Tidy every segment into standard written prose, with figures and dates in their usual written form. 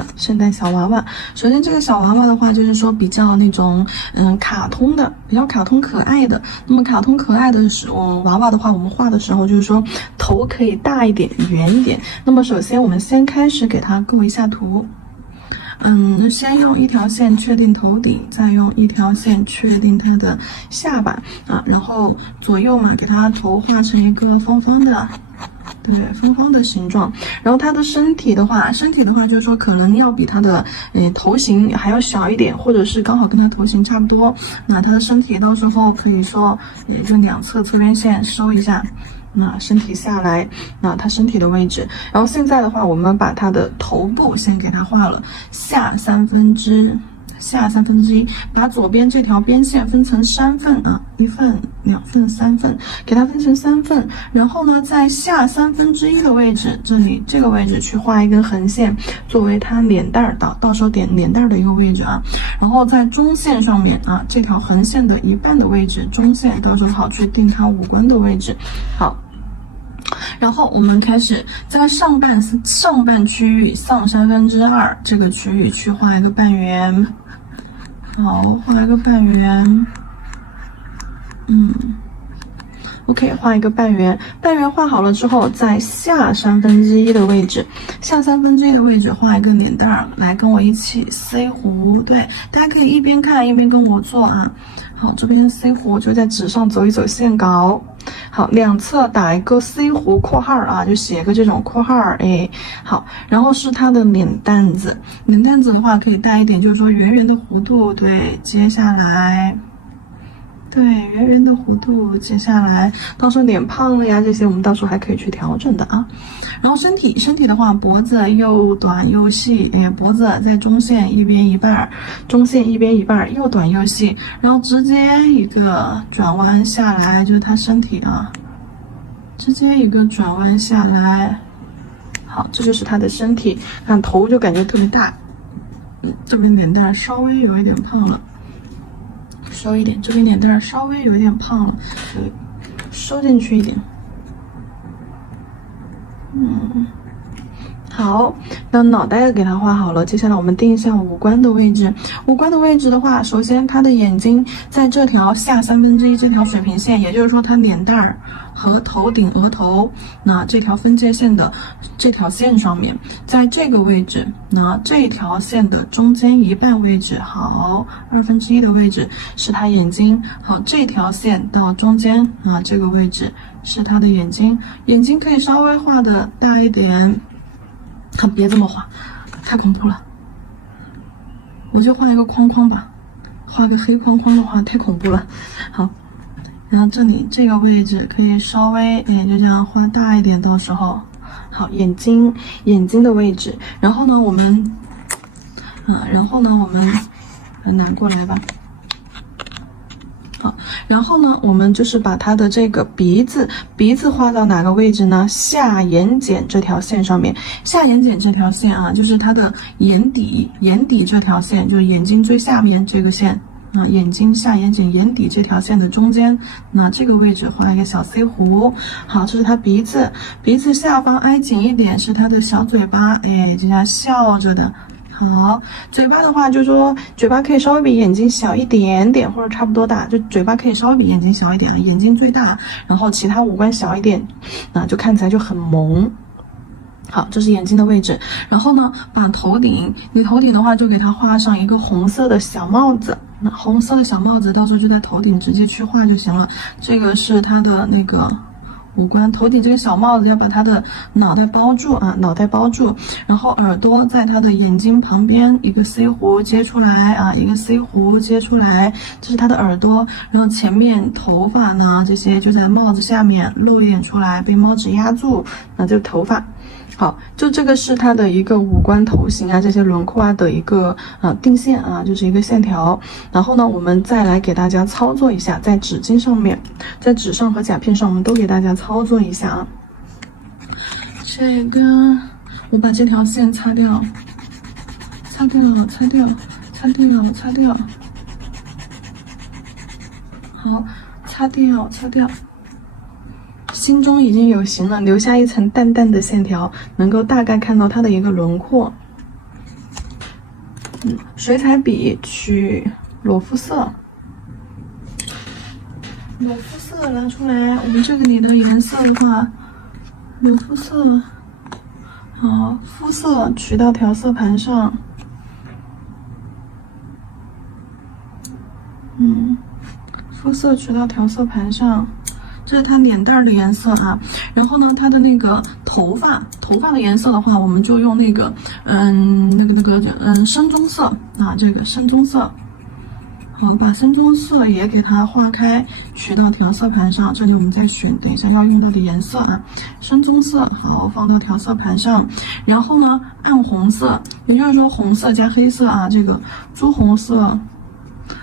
啊，圣诞小娃娃。首先这个小娃娃的话，就是说比较那种卡通的，比较卡通可爱的。那么卡通可爱的娃娃的话，我们画的时候就是说头可以大一点、圆一点。那么首先我们先开始给它构一下图。先用一条线确定头顶，再用一条线确定它的下巴啊，然后左右嘛，给它头画成一个方方的。对，方方的形状。然后它的身体的话就是说可能要比它的头型还要小一点，或者是刚好跟它头型差不多。那它的身体到时候可以说也就两侧侧边线收一下。那身体下来，那它身体的位置。然后现在的话，我们把它的头部先给它画了下三分之一，把左边这条边线分成3份啊，1份、2份、3份，给它分成3份。然后呢，在下1/3的位置，这个位置去画一根横线，作为它脸蛋儿到时候点脸蛋儿的一个位置啊。然后在中线上面啊，这条横线的一半的位置，中线到时候好去定它五官的位置。好。然后我们开始在上半区域上2/3这个区域去画一个半圆。好，画一个半圆。OK， 画一个半圆。半圆画好了之后，在下1/3的位置，画一个脸蛋儿，来跟我一起塞弧。对，大家可以一边看一边跟我做啊。好，这边塞弧就在纸上走一走线稿。好，两侧打一个塞弧括号啊，就写个这种括号。好，然后是它的脸蛋子。脸蛋子的话可以带一点，就是说圆圆的弧度。对，接下来。对，圆圆的弧度，接下来到时候脸胖了呀，这些我们到时候还可以去调整的啊。然后身体的话，脖子又短又细，脖子在中线一边一半，又短又细，然后直接一个转弯下来，就是它身体啊，直接一个转弯下来。好，这就是它的身体，看头就感觉特别大，这边脸蛋稍微有一点胖了。收一点，这边脸蛋稍微有一点胖了，收进去一点。好，那脑袋给它画好了，接下来我们定一下五官的位置。五官的位置的话，首先它的眼睛在这条下1/3这条水平线，也就是说它脸蛋儿和头顶额头那这条分界线的这条线上面，在这个位置，那这条线的中间一半位置，好，1/2的位置是它眼睛。好，这条线到中间啊，这个位置是它的眼睛。眼睛可以稍微画的大一点。别这么画，太恐怖了。我就画一个框框吧，画个黑框框的话太恐怖了。好，然后这里这个位置可以稍微就这样画大一点，到时候好，眼睛的位置。然后呢，我们拿过来吧。好，然后呢，我们就是把它的这个鼻子画到哪个位置呢？下眼睑这条线上面。下眼睑这条线啊，就是它的眼底这条线，就是眼睛最下面这个线啊，下眼睑眼底这条线的中间，那这个位置画一个小 C 弧。好，这是它鼻子下方挨紧一点是它的小嘴巴，就这样笑着的。好，嘴巴的话，就是说嘴巴可以稍微比眼睛小一点点，或者差不多大，就嘴巴可以稍微比眼睛小一点，眼睛最大，然后其他五官小一点，那就看起来就很萌。好，这是眼睛的位置。然后呢，把你头顶的话就给它画上一个红色的小帽子。那红色的小帽子到时候就在头顶直接去画就行了。这个是它的那个五官，头顶这个小帽子要把它的脑袋包住啊，然后耳朵在它的眼睛旁边一个 C 弧接出来啊，一个 C 弧接出来，这是它的耳朵。然后前面头发呢，这些就在帽子下面露一点出来，被帽子压住，那就是头发。好，就这个是它的一个五官头型啊，这些轮廓啊的一个定线啊，就是一个线条。然后呢，我们再来给大家操作一下，在纸巾上面，在纸上和甲片上，我们都给大家操作一下啊。这个我把这条线擦掉。好，擦掉。心中已经有形了，留下一层淡淡的线条，能够大概看到它的一个轮廓。水彩笔取裸肤色，裸肤色拿出来，我们这个里的颜色的话，裸肤色，好，肤色取到调色盘上，肤色取到调色盘上。这是它脸蛋的颜色啊，然后呢，它的那个头发的颜色的话，我们就用那个深棕色啊，这个深棕色，好，把深棕色也给它化开，取到调色盘上。这里我们再选等一下要用到的颜色啊，深棕色，好，放到调色盘上。然后呢，暗红色，也就是说红色加黑色啊，这个朱红色，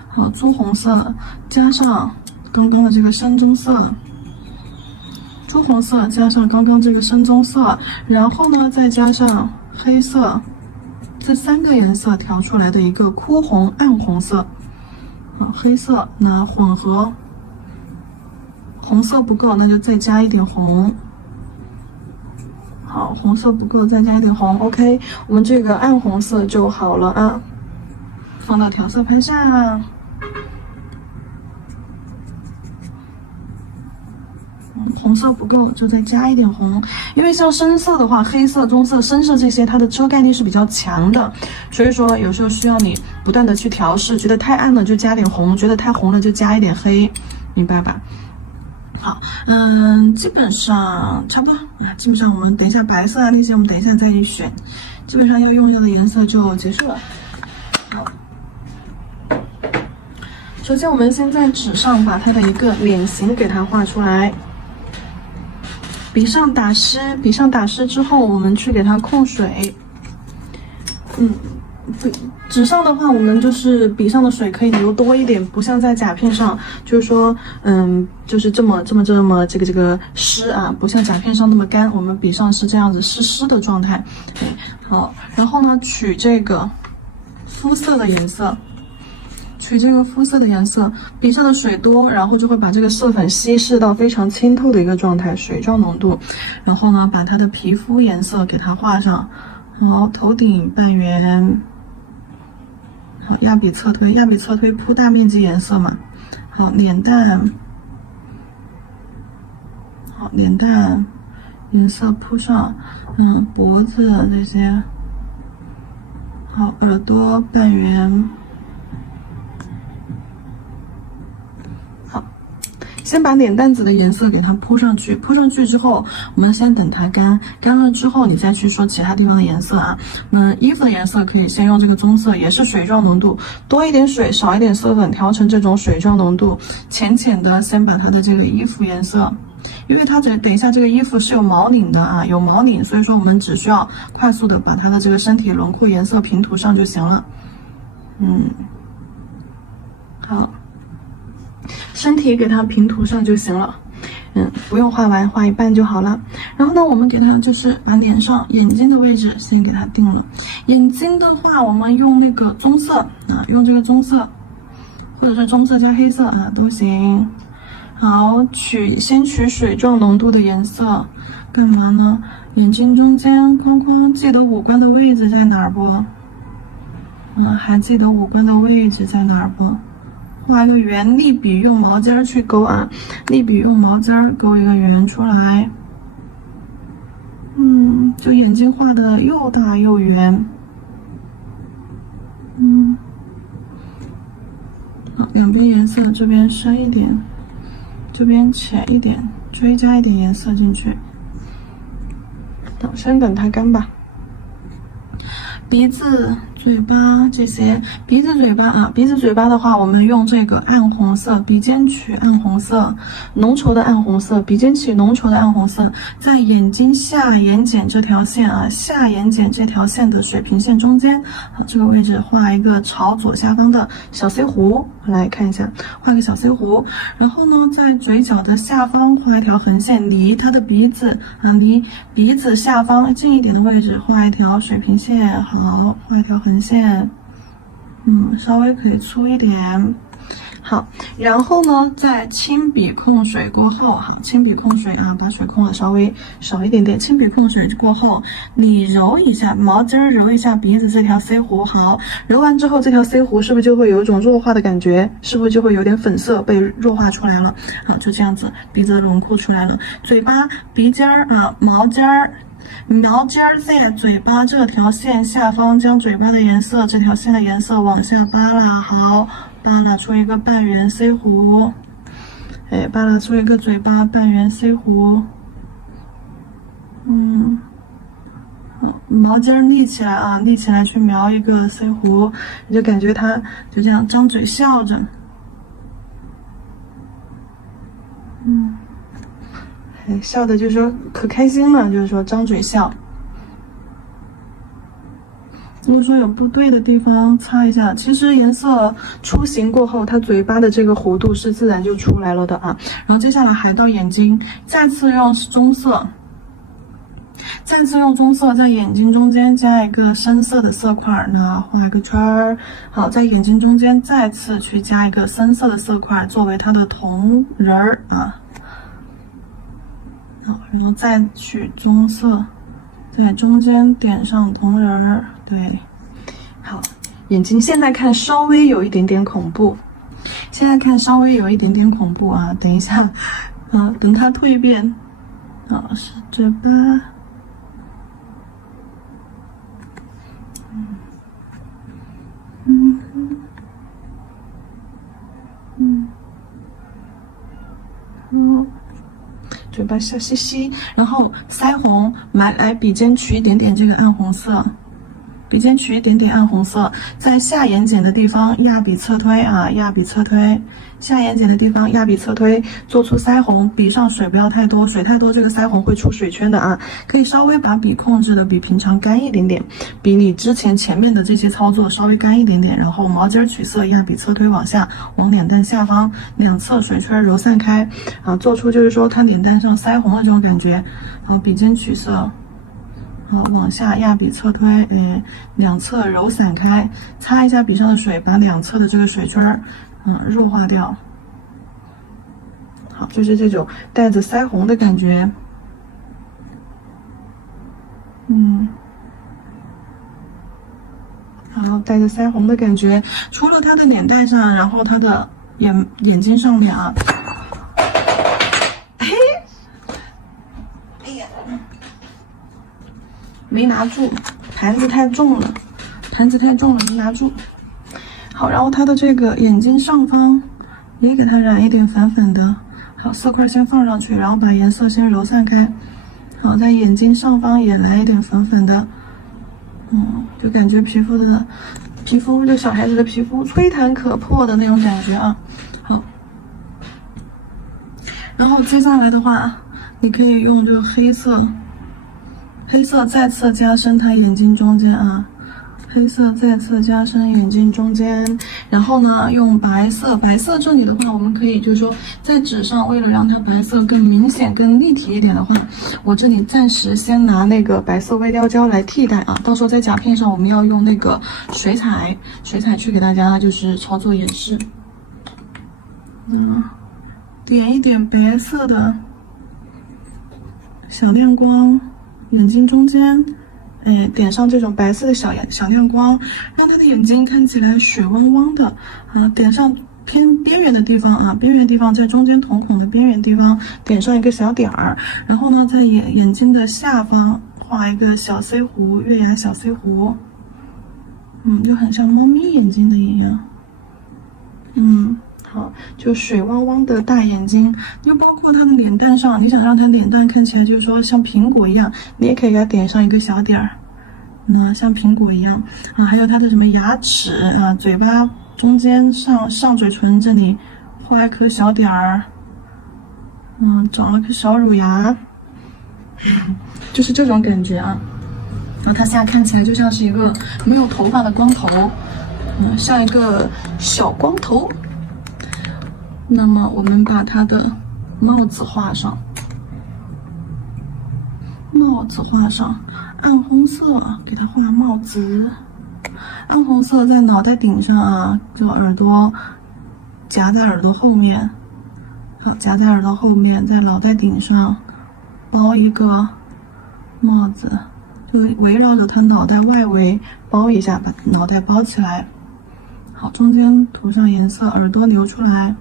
好，朱红色加上刚刚的这个深棕色。朱红色加上刚刚这个深棕色，然后呢再加上黑色，这3个颜色调出来的一个枯红暗红色。好，黑色那混合，红色不够那就再加一点红。好，红色不够再加一点红 ，OK， 我们这个暗红色就好了啊，放到调色盘上。红色不够就再加一点红，因为像深色的话，黑色、棕色、深色这些它的遮盖力是比较强的，所以说有时候需要你不断的去调试，觉得太暗了就加点红，觉得太红了就加一点黑，明白吧？好，基本上差不多啊，基本上我们等一下白色啊那些我们等一下再去选，基本上要用到的颜色就结束了。好。首先，我们先在纸上把它的一个脸型给它画出来。笔上打湿之后，我们去给它控水。纸上的话，我们就是笔上的水可以留多一点，不像在甲片上，就是说，就是这么这个湿啊，不像甲片上那么干。我们笔上是这样子湿的状态。好，然后呢，取这个肤色的颜色。取这个肤色的颜色，笔上的水多，然后就会把这个色粉稀释到非常清透的一个状态，水状浓度。然后呢，把它的皮肤颜色给它画上。好，头顶半圆。好，压笔侧推铺大面积颜色嘛。好，脸蛋。好，脸蛋颜色铺上。脖子这些。好，耳朵半圆。先把脸蛋子的颜色给它铺上去，铺上去之后，我们先等它干，干了之后你再去说其他地方的颜色啊。那衣服的颜色可以先用这个棕色，也是水状浓度，多一点水，少一点色粉，调成这种水状浓度，浅浅的先把它的这个衣服颜色，因为它等一下这个衣服是有毛领的啊，有毛领，所以说我们只需要快速的把它的这个身体轮廓颜色平涂上就行了。好。身体给它平涂上就行了，不用画完，画一半就好了。然后呢，我们给它就是把脸上眼睛的位置先给它定了。眼睛的话，我们用那个棕色啊，用这个棕色，或者是棕色加黑色啊都行。好，先取水状浓度的颜色，干嘛呢？眼睛中间框框，记得五官的位置在哪儿不？还记得五官的位置在哪儿不？画一个圆，立笔用毛尖去勾啊，立笔用毛尖勾一个圆出来。就眼睛画的又大又圆。好，两边颜色这边深一点，这边浅一点，追加一点颜色进去。好，先等它干吧。鼻子、嘴巴这些，鼻子、嘴巴啊，鼻子、嘴巴的话，我们用这个暗红色，鼻尖取暗红色，浓稠的暗红色，鼻尖取浓稠的暗红色，在眼睛下眼睑这条线啊，下眼睑这条线的水平线中间，好，这个位置画一个朝左下方的小 C 弧，来看一下，画个小 C 弧，然后呢，在嘴角的下方画一条横线，离它的鼻子啊，离鼻子下方近一点的位置画一条水平线，好，画一条横线，稍微可以粗一点。好，然后呢，在轻笔控水过后，哈，轻笔控水啊，把水控的稍微少一点点。轻笔控水过后，你揉一下毛巾揉一下鼻子这条 C 弧，好，揉完之后，这条 C 弧是不是就会有一种弱化的感觉？是不是就会有点粉色被弱化出来了？好，就这样子，鼻子的轮廓出来了。嘴巴、鼻尖儿啊，毛尖儿在嘴巴这条线下方，将嘴巴的颜色这条线的颜色往下扒拉，好。扒拉出一个半圆 C 弧，哎，扒拉出一个嘴巴半圆 C 弧，毛巾立起来啊，立起来去描一个 C 弧，你就感觉它就这样张嘴笑着，笑的就是说可开心了，就是说张嘴笑。如果说有不对的地方，擦一下。其实颜色出型过后，它嘴巴的这个弧度是自然就出来了的啊。然后接下来还到眼睛，再次用棕色，在眼睛中间加一个深色的色块，那画一个圈儿。好，在眼睛中间再次去加一个深色的色块，作为它的瞳仁儿啊。好，然后再取棕色。在中间点上瞳仁儿，对，好，眼睛现在看稍微有一点点恐怖，啊，等一下，啊，等它蜕变，啊，是嘴巴，嘴巴笑嘻嘻，然后腮红来笔尖取一点点这个暗红色，在下眼睑的地方压笔侧推啊，下眼睑的地方压笔侧推，做出腮红，笔上水不要太多，水太多这个腮红会出水圈的啊，可以稍微把笔控制的比平常干一点点，比你前面的这些操作稍微干一点点，然后毛巾取色，压笔侧推往下，往脸蛋下方两侧水圈揉散开啊，做出就是说它脸蛋上腮红的这种感觉，然后笔尖取色。好，往下压笔侧推，两侧揉散开，擦一下笔上的水，把两侧的这个水圈弱化掉。好，就是这种带着腮红的感觉。好，带着腮红的感觉，除了它的脸蛋上，然后它的眼睛上面啊。没拿住，盘子太重了，没拿住。好，然后它的这个眼睛上方也给它染一点粉粉的。好，色块先放上去，然后把颜色先揉散开。好，在眼睛上方也来一点粉粉的。就感觉皮肤就小孩子的皮肤吹弹可破的那种感觉啊。好，然后接下来的话，你可以用这个黑色再次加深它眼睛中间啊，然后呢，用白色这里的话，我们可以就是说在纸上，为了让它白色更明显、更立体一点的话，我这里暂时先拿那个白色微雕胶来替代啊，到时候在甲片上我们要用那个水彩去给大家就是操作演示。点一点白色的小亮光。眼睛中间，点上这种白色的小亮光，让它的眼睛看起来水汪汪的啊。点上边缘的地方啊，在中间瞳孔的边缘地方点上一个小点儿，然后呢，在眼睛的下方画一个小 C 弧，月牙小 C 弧，就很像猫咪眼睛的一样，好，就水汪汪的大眼睛，就包括它的脸蛋上，你想让它脸蛋看起来就是说像苹果一样，你也可以给它点上一个小点儿，那像苹果一样啊。还有它的什么牙齿啊，嘴巴中间上嘴唇这里画一颗小点儿，长了颗小乳牙，就是这种感觉啊。然后它现在看起来就像是一个没有头发的光头，像一个小光头。那么我们把它的帽子画上，暗红色给它画帽子，暗红色在脑袋顶上啊，就耳朵夹在耳朵后面，好，夹在耳朵后面，在脑袋顶上包一个帽子，就围绕着它脑袋外围包一下，把脑袋包起来。好，中间涂上颜色，耳朵留出来。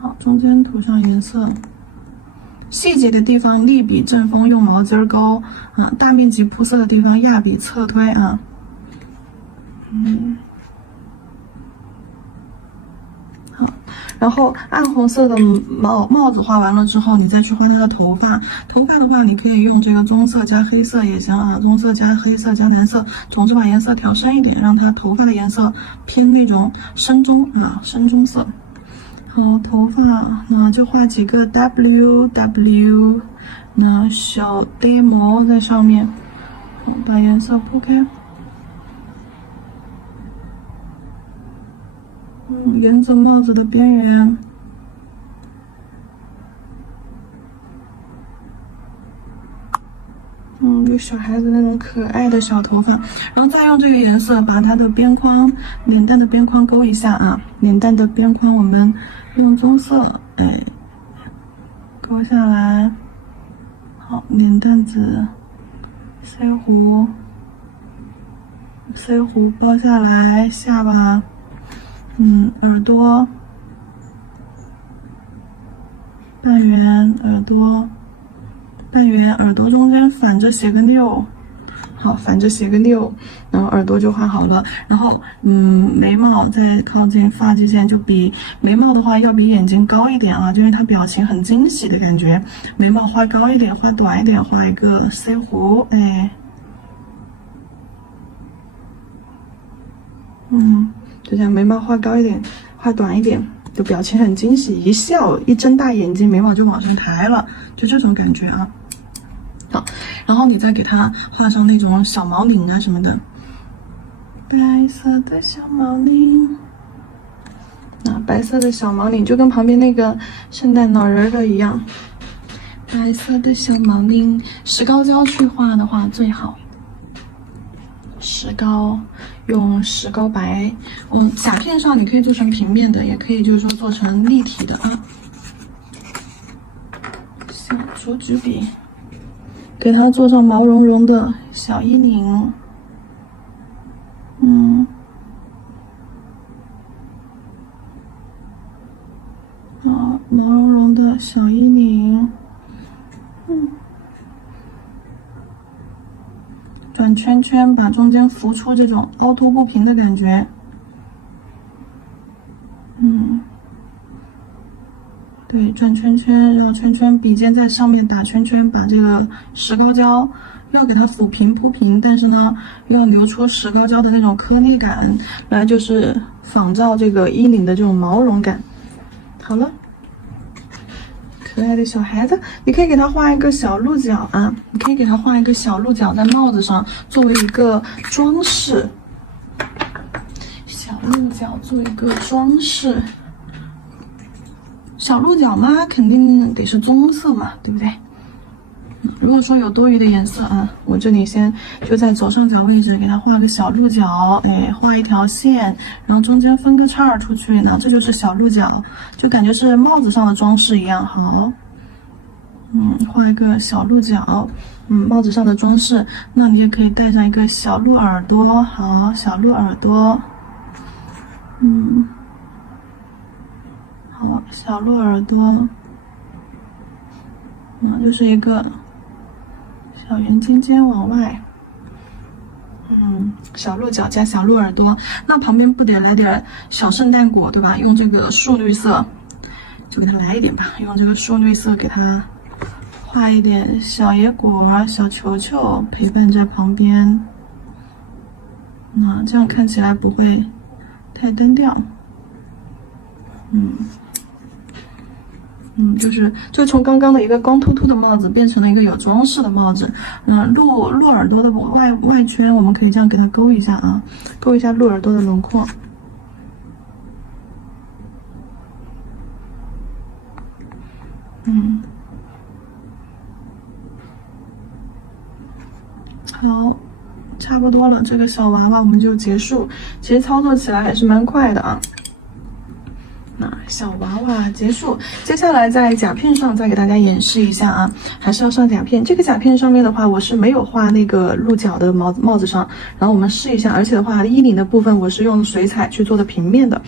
好，中间涂上颜色。细节的地方立笔正锋，用毛巾勾啊；大面积铺色的地方压笔侧推啊。好，然后暗红色的帽子画完了之后，你再去画它的头发。头发的话，你可以用这个棕色加黑色也行啊，棕色加黑色加蓝色，总之把颜色调深一点，让它头发的颜色偏那种深棕啊，深棕色。好，头发那就画几个 W， 那小呆毛在上面，把颜色铺开。沿着帽子的边缘，有小孩子那种可爱的小头发，然后再用这个颜色把它的边框、脸蛋的边框勾一下啊。脸蛋的边框我们用棕色，勾下来。好，脸蛋子腮胡包下来，下巴，耳朵，半圆耳朵。半圆耳朵中间反着写个6，好，反着写个6，然后耳朵就画好了。然后眉毛再靠近发际线，就比眉毛的话要比眼睛高一点啊，就是它表情很惊喜的感觉。眉毛画高一点，画短一点，画一个腮胡，就这样，眉毛画高一点，画短一点，就表情很惊喜，一笑一睁大眼睛，眉毛就往上抬了，就这种感觉啊。好，然后你再给它画上那种小毛领啊什么的，白色的小毛领，白色的小毛领就跟旁边那个圣诞老人的一样，白色的小毛领，石膏胶去画的话最好。石膏用石膏白，甲片上你可以做成平面的，也可以就是说做成立体的啊。小竹纸笔，给它做上毛茸茸的小衣领，毛茸茸的小衣领，转圈圈，把中间浮出这种凹凸不平的感觉。对，转圈圈，绕圈圈，笔尖在上面打圈圈，把这个石膏胶要给它抚平铺平，但是呢，要留出石膏胶的那种颗粒感，来就是仿照这个衣领的这种毛绒感。好了。可爱的小孩子，你可以给他画一个小鹿角啊！你可以给他画一个小鹿角在帽子上，作为一个装饰。小鹿角做一个装饰。小鹿角嘛，肯定得是棕色嘛，对不对？如果说有多余的颜色啊，我这里先就在左上角位置给它画个小鹿角，画一条线，然后中间分个叉出去，那这就是小鹿角，就感觉是帽子上的装饰一样。好，画一个小鹿角，帽子上的装饰，那你就可以戴上一个小鹿耳朵。好，小鹿耳朵，好，小鹿耳朵，就是一个小圆尖尖往外，小鹿角加小鹿耳朵，那旁边不得来点小圣诞果，对吧？用这个树绿色，就给它来一点吧，用这个树绿色给它画一点小野果、小球球陪伴在旁边，这样看起来不会太单调。就从刚刚的一个光秃秃的帽子变成了一个有装饰的帽子。鹿耳朵的外圈，我们可以这样给它勾一下啊，勾一下鹿耳朵的轮廓。好，差不多了，这个小娃娃我们就结束。其实操作起来还是蛮快的啊。小娃娃结束。接下来在甲片上再给大家演示一下啊，还是要上甲片。这个甲片上面的话，我是没有画那个鹿角的帽子上，然后我们试一下。而且的话，衣领的部分我是用水彩去做的平面的。